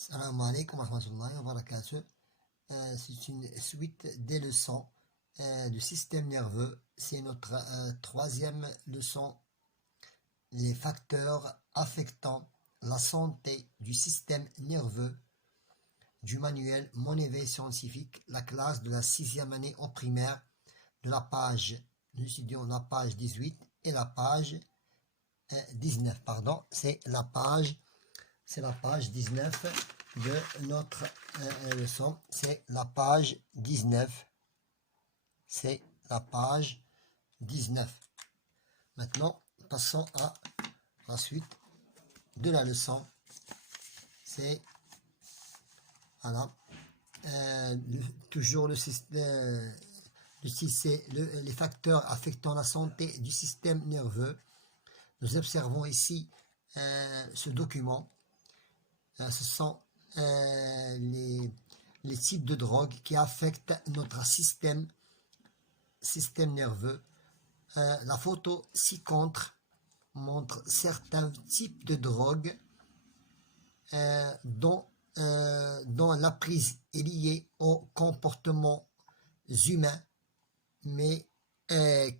Salam alaikum wa rahmatullahi wa barakatuh. C'est une suite des leçons du système nerveux. C'est notre troisième leçon, les facteurs affectant la santé du système nerveux du manuel Mon éveil scientifique, la classe de la 6e année au primaire, de la page, nous étudions la page 18 et la page 19, pardon, c'est la page 19 de notre leçon, c'est la page 19, c'est la page 19. Maintenant, passons à la suite de la leçon, c'est voilà, toujours le système, les facteurs affectant la santé du système nerveux. Nous observons ici ce document. Ce sont les types de drogues qui affectent notre système nerveux. La photo ci-contre montre certains types de drogues dont la prise est liée au comportement humain, mais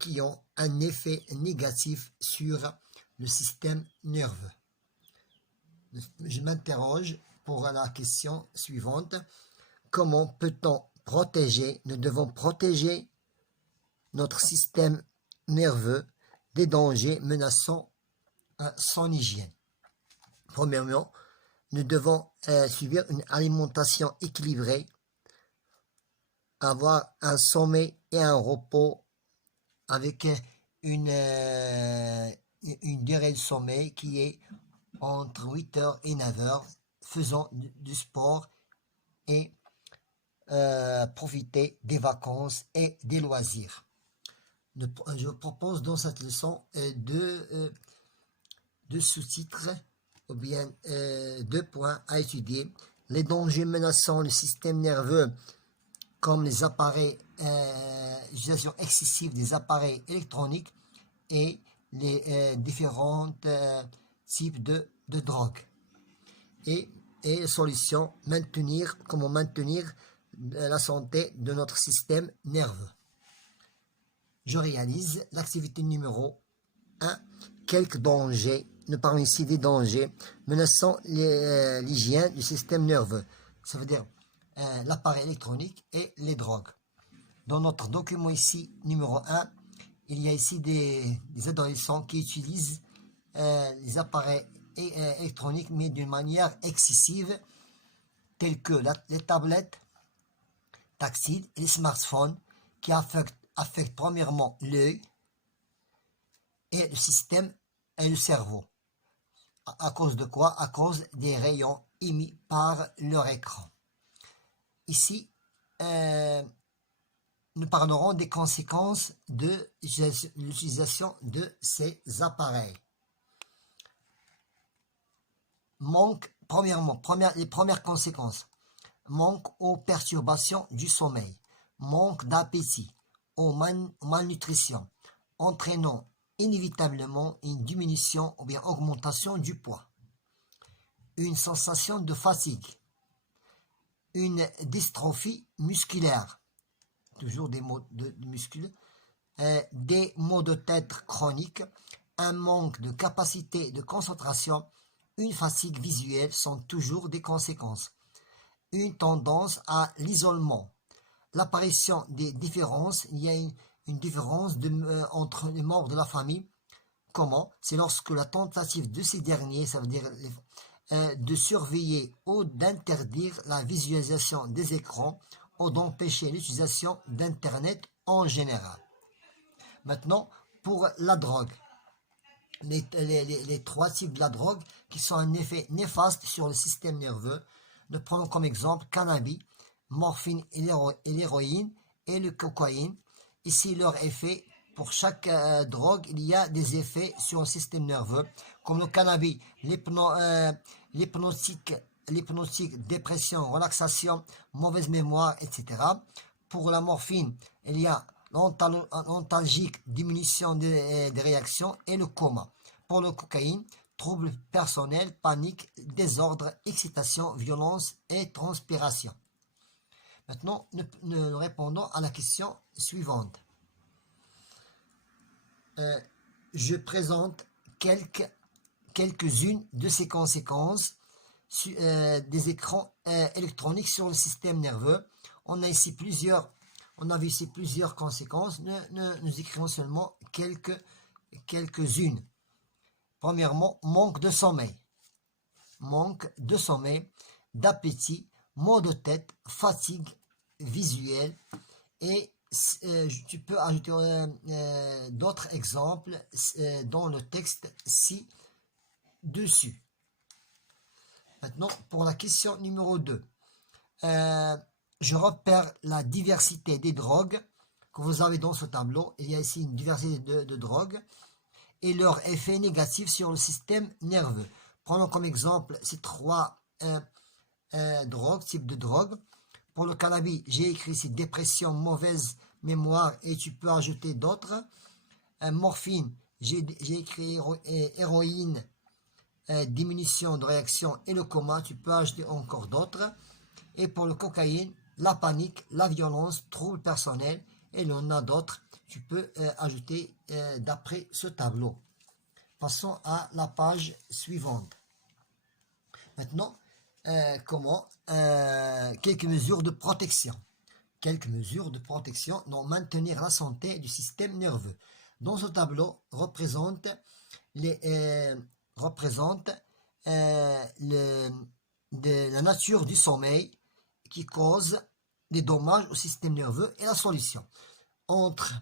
qui ont un effet négatif sur le système nerveux. Je m'interroge pour la question suivante. Comment peut-on protéger, nous devons protéger notre système nerveux des dangers menaçant son hygiène. Premièrement, nous devons suivre une alimentation équilibrée, avoir un sommeil et un repos avec une durée de sommeil qui est entre 8h et 9h, faisant du sport et profiter des vacances et des loisirs. Je propose dans cette leçon deux sous-titres, ou bien 2 points à étudier. Les dangers menaçant le système nerveux, comme les appareils, l'utilisation excessive des appareils électroniques et les différents types de drogue. Et solution, comment maintenir la santé de notre système nerveux. Je réalise l'activité numéro 1. Quelques dangers. Nous parlons ici des dangers menaçant l'hygiène du système nerveux. Ça veut dire l'appareil électronique et les drogues. Dans notre document ici, numéro 1, il y a ici des adolescents qui utilisent les appareils électroniques, mais d'une manière excessive, tels que les tablettes tactiles et les smartphones, qui affectent premièrement l'œil et le système et le cerveau. À cause de quoi? À cause des rayons émis par leur écran. Ici, nous parlerons des conséquences de l'utilisation de ces appareils. Les premières conséquences. Manque aux perturbations du sommeil, manque d'appétit, aux malnutrition, entraînant inévitablement une diminution ou bien augmentation du poids, une sensation de fatigue, une dystrophie musculaire, toujours des maux de muscles, des maux de tête chroniques, un manque de capacité de concentration, une fatigue visuelle sont toujours des conséquences, une tendance à l'isolement, l'apparition des différences, il y a une différence entre les membres de la famille. Comment? C'est lorsque la tentative de ces derniers, ça veut dire de surveiller ou d'interdire la visualisation des écrans ou d'empêcher l'utilisation d'Internet en général. Maintenant, pour la drogue, les 3 types de la drogue qui sont un effet néfaste sur le système nerveux. Nous prenons comme exemple cannabis, morphine et l'héroïne et le cocaïne. Ici, leur effet, pour chaque drogue, il y a des effets sur le système nerveux, comme le cannabis, l'hypnotique, dépression, relaxation, mauvaise mémoire, etc. Pour la morphine, il y a l'antalgique, diminution des réactions et le coma. Pour le cocaïne, troubles personnels, panique, désordre, excitation, violence et transpiration. Maintenant, nous répondons à la question suivante. Je présente quelques-unes de ces conséquences des écrans électroniques sur le système nerveux. On a vu ici plusieurs conséquences. Nous écrivons seulement quelques-unes. Premièrement, manque de sommeil, d'appétit, maux de tête, fatigue visuelle et tu peux ajouter d'autres exemples dans le texte ci-dessus. Maintenant, pour la question numéro 2, je repère la diversité des drogues que vous avez dans ce tableau. Il y a ici une diversité de drogues et leur effet négatif sur le système nerveux. Prenons comme exemple ces trois types de drogues. Pour le cannabis, j'ai écrit ici dépression, mauvaise mémoire et tu peux ajouter d'autres. Morphine, j'ai écrit héroïne, diminution de réaction et le coma, tu peux ajouter encore d'autres. Et pour le cocaïne, la panique, la violence, troubles personnels et il y en a d'autres. Tu peux ajouter d'après ce tableau. Passons à la page suivante. Maintenant, quelques mesures de protection. Quelques mesures de protection pour maintenir la santé du système nerveux. Dans ce tableau, représente la nature du sommeil qui cause des dommages au système nerveux et la solution. Entre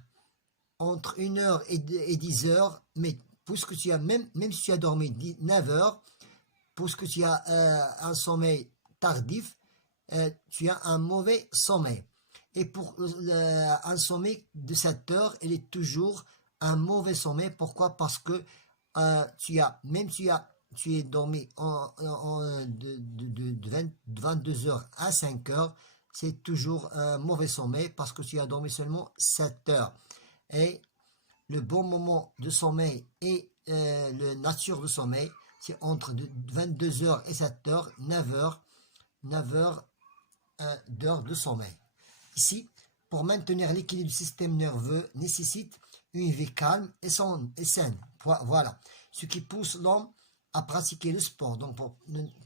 1 heure et 10 heures, mais puisque tu as même si tu as dormi 9 heures, puisque tu as un sommeil tardif, tu as un mauvais sommeil. Et pour un sommeil de 7 heures, il est toujours un mauvais sommeil. Pourquoi? Parce que tu es dormi de 22 heures à 5 heures, c'est toujours un mauvais sommeil parce que tu as dormi seulement 7 heures. Et le bon moment de sommeil et la nature de sommeil, c'est entre 22 heures et 7 heures, 9 heures d'heures de sommeil. Ici, pour maintenir l'équilibre du système nerveux, nécessite une vie calme et saine. Voilà, ce qui pousse l'homme à pratiquer le sport. Donc,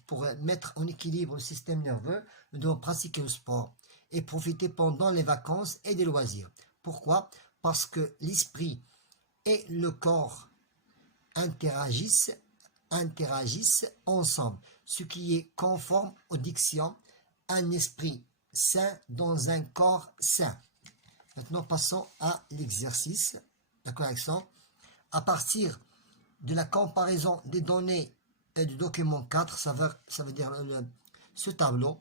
pour mettre en équilibre le système nerveux, nous devons pratiquer le sport et profiter pendant les vacances et des loisirs. Pourquoi? Parce que l'esprit et le corps interagissent ensemble, ce qui est conforme aux dictions un esprit sain dans un corps sain. Maintenant, passons à l'exercice, la correction. À partir de la comparaison des données du document 4, ça veut dire ce tableau,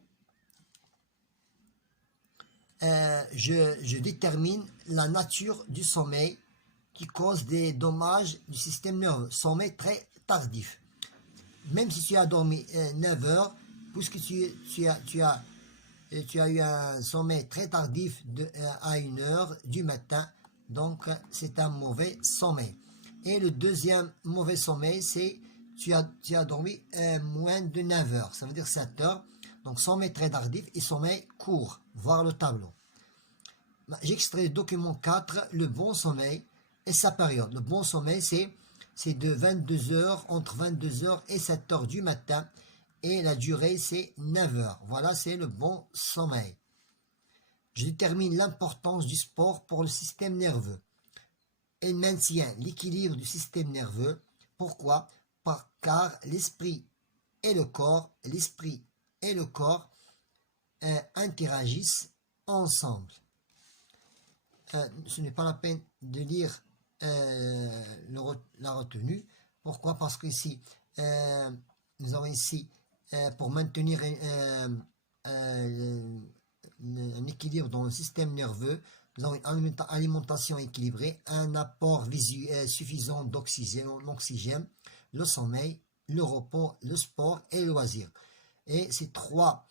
je détermine la nature du sommeil qui cause des dommages du système nerveux. Sommeil très tardif. Même si tu as dormi 9 heures, puisque tu as eu un sommeil très tardif à 1 heure du matin, donc c'est un mauvais sommeil. Et le deuxième mauvais sommeil, c'est tu as dormi moins de 9 heures, ça veut dire 7 heures. Donc sommeil très tardif et sommeil court, voir le tableau. J'extrais le document 4, le bon sommeil et sa période. Le bon sommeil, c'est de 22 heures, entre 22 heures et 7 heures du matin. Et la durée, c'est 9 heures. Voilà, c'est le bon sommeil. Je détermine l'importance du sport pour le système nerveux. Elle maintient l'équilibre du système nerveux. Pourquoi? Car l'esprit et le corps interagissent ensemble. Ce n'est pas la peine de lire la retenue. Pourquoi? Parce que ici, nous avons ici, pour maintenir un équilibre dans le système nerveux, nous avons une alimentation équilibrée, un apport visuel suffisant d'oxygène, le sommeil, le repos, le sport et le loisir. Et ces trois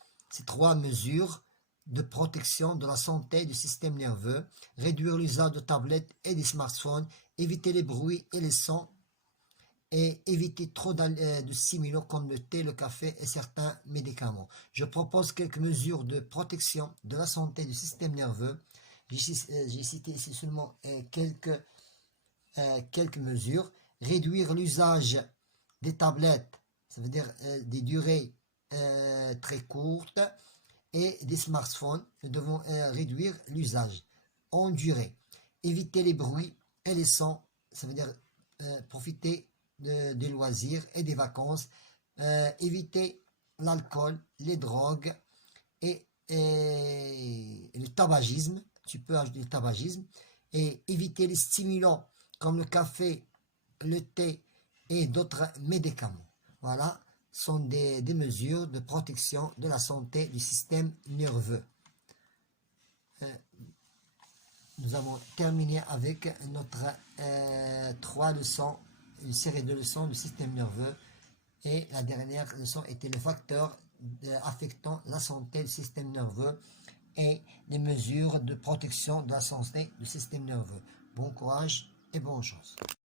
mesures de protection de la santé du système nerveux, réduire l'usage de tablettes et des smartphones, éviter les bruits et les sons, et éviter trop de stimulants comme le thé, le café et certains médicaments. Je propose quelques mesures de protection de la santé du système nerveux. J'ai cité ici seulement quelques mesures. Réduire l'usage des tablettes, ça veut dire des durées très courtes, et des smartphones. Nous devons réduire l'usage en durée. Éviter les bruits et les sons, ça veut dire profiter des loisirs et des vacances. Éviter l'alcool, les drogues et le tabagisme. Tu peux ajouter le tabagisme. Et éviter les stimulants comme le café, le thé et d'autres médicaments. Voilà, sont des mesures de protection de la santé du système nerveux. Nous avons terminé avec notre 3 leçons, une série de leçons du système nerveux. Et la dernière leçon était le facteur affectant la santé du système nerveux et les mesures de protection de la santé du système nerveux. Bon courage et bonne chance.